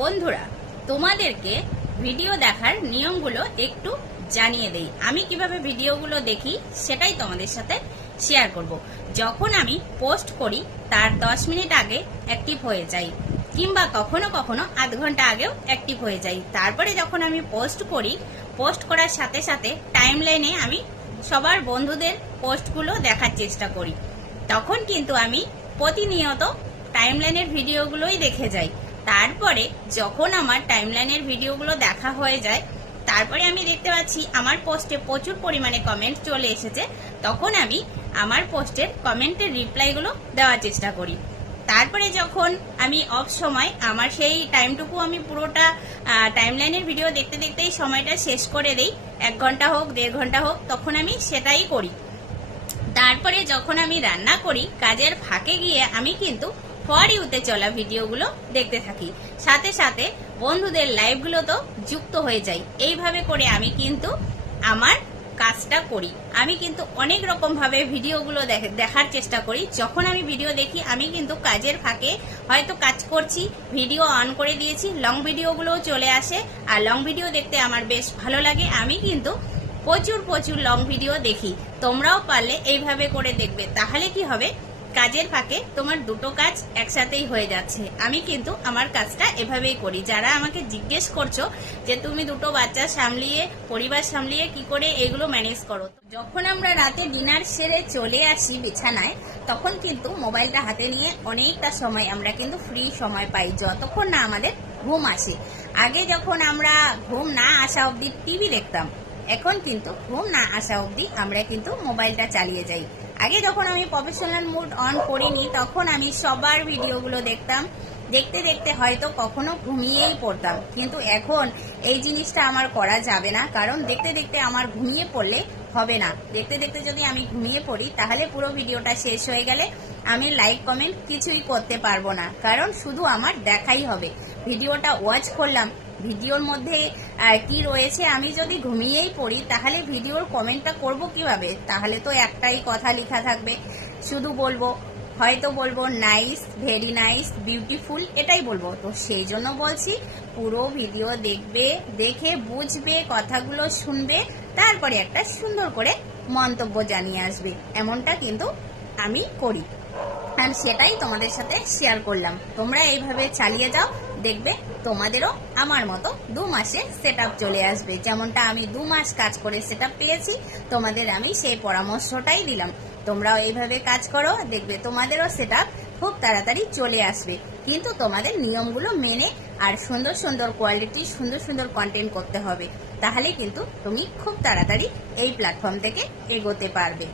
বন্ধুরা, তোমাদেরকে ভিডিও দেখার নিয়মগুলো একটু জানিয়ে দেই। আমি কিভাবে ভিডিওগুলো দেখি সেটাই তোমাদের সাথে শেয়ার করব। যখন আমি পোস্ট করি তার 10 মিনিট আগে অ্যাক্টিভ হয়ে যাই, কিংবা কখনো কখনো আধ ঘন্টা আগেও অ্যাক্টিভ হয়ে যাই। তারপরে যখন আমি পোস্ট করি, পোস্ট করার সাথে সাথে টাইমলাইনে আমি সবার বন্ধুদের পোস্টগুলো দেখার চেষ্টা করি। তখন কিন্তু আমি প্রতিনিয়ত টাইমলাইনের ভিডিওগুলোই দেখে যাই। তারপরে যখন আমার টাইমলাইনের ভিডিওগুলো দেখা হয়ে যায়, তারপরে আমি দেখতে পাচ্ছি আমার পোস্টে প্রচুর পরিমাণে কমেন্ট চলে এসেছে। তখন আমি আমার পোস্টের কমেন্টের রিপ্লাইগুলো দেওয়ার চেষ্টা করি। তারপরে যখন আমি অফ সময়, আমার সেই টাইমটুকু আমি পুরোটা টাইমলাইনের ভিডিও দেখতে দেখতেই সময়টা শেষ করে দেই, 1 ঘন্টা হোক 1.5 ঘন্টা হোক, তখন আমি সেটাই করি। তারপরে যখন আমি রান্না করি, কাজের ফাঁকে গিয়ে আমি কিন্তু ফর ইউতে চলা ভিডিওগুলো দেখতে থাকি। সাথে সাথে বন্ধুদের লাইভগুলো তো যুক্ত হয়ে যাই। এইভাবে করে আমি কিন্তু আমার কাজটা করি। আমি কিন্তু অনেক রকম ভাবে ভিডিওগুলো দেখার চেষ্টা করি। যখন আমি ভিডিও দেখি, আমি কিন্তু কাজের ফাঁকে হয়তো কাজ করছি, ভিডিও অন করে দিয়েছি, লং ভিডিওগুলোও চলে আসে। আর লং ভিডিও দেখতে আমার বেশ ভালো লাগে। আমি কিন্তু প্রচুর লং ভিডিও দেখি। তোমরাও পারলে এইভাবে করে দেখবে, তাহলে কি হবে, কাজের ফাঁকে তোমার দুটো কাজ একসাথেই হয়ে যাচ্ছে। আমি কিন্তু আমার কাজটা এভাবেই করি। যারা আমাকে জিজ্ঞেস করছো যে তুমি দুটো বাচ্চা সামলিয়ে, পরিবার সামলিয়ে কি করে এগুলো ম্যানেজ করো, যখন আমরা রাতে ডিনার সেরে চলে আসি বিছানায়, তখন কিন্তু মোবাইলটা হাতে নিয়ে অনেকটা সময় আমরা কিন্তু ফ্রি সময় পাই, যতক্ষণ না আমাদের ঘুম আসে। আগে যখন আমরা ঘুম না আসা অবধি টিভি দেখতাম, এখন কিন্তু ঘুম না আসা অবধি আমরা কিন্তু মোবাইলটা চালিয়ে যাই। আগে যখন আমি প্রফেশনাল মুড অন করিনি, তখন আমি সবার ভিডিওগুলো দেখতাম। দেখতে দেখতে হয়তো কখনো ঘুমিয়েই পড়তাম। কিন্তু এখন এই জিনিসটা আমার করা যাবে না, কারণ দেখতে দেখতে আমার ঘুমিয়ে পড়লে হবে না। দেখতে দেখতে যদি আমি ঘুমিয়ে পড়ি, তাহলে পুরো ভিডিওটা শেষ হয়ে গেলে আমি লাইক কমেন্ট কিছুই করতে পারবো না, কারণ শুধু আমার দেখাই হবে। ভিডিওটা ওয়াচ করলাম, ভিডিওর মধ্যে কি রয়েছে, আমি যদি ঘুমিয়েই পড়ি, তাহলে ভিডিওর কমেন্টটা করব কিভাবে? তাহলে তো একটাই কথা লেখা থাকবে, শুধু হয়তো বলবো নাইস, ভেরি নাইস, বিউটিফুল, এটাই বলবো। তো সেই জন্য বলছি, পুরো ভিডিও দেখবে, দেখে বুঝবে, কথাগুলো শুনবে, তারপরে একটা সুন্দর করে মন্তব্য জানিয়ে আসবে। এমনটা কিন্তু আমি করি, আর সেটাই তোমাদের সাথে শেয়ার করলাম। তোমরা এইভাবে চালিয়ে যাও, দেখবে তোমাদেরও আমার মতো 2 মাসে সেটআপ চলে আসবে। যেমনটা আমি 2 মাস কাজ করে সেটআপ পেয়েছি, তোমাদের আমি সেই পরামর্শটাই দিলাম। তোমরাও এইভাবে কাজ করো, দেখবে তোমাদেরও সেটআপ খুব তাড়াতাড়ি চলে আসবে। কিন্তু তোমাদের নিয়মগুলো মেনে আর সুন্দর সুন্দর কোয়ালিটি, সুন্দর সুন্দর কন্টেন্ট করতে হবে, তাহলে কিন্তু তুমি খুব তাড়াতাড়ি এই প্ল্যাটফর্ম থেকে এগোতে পারবে।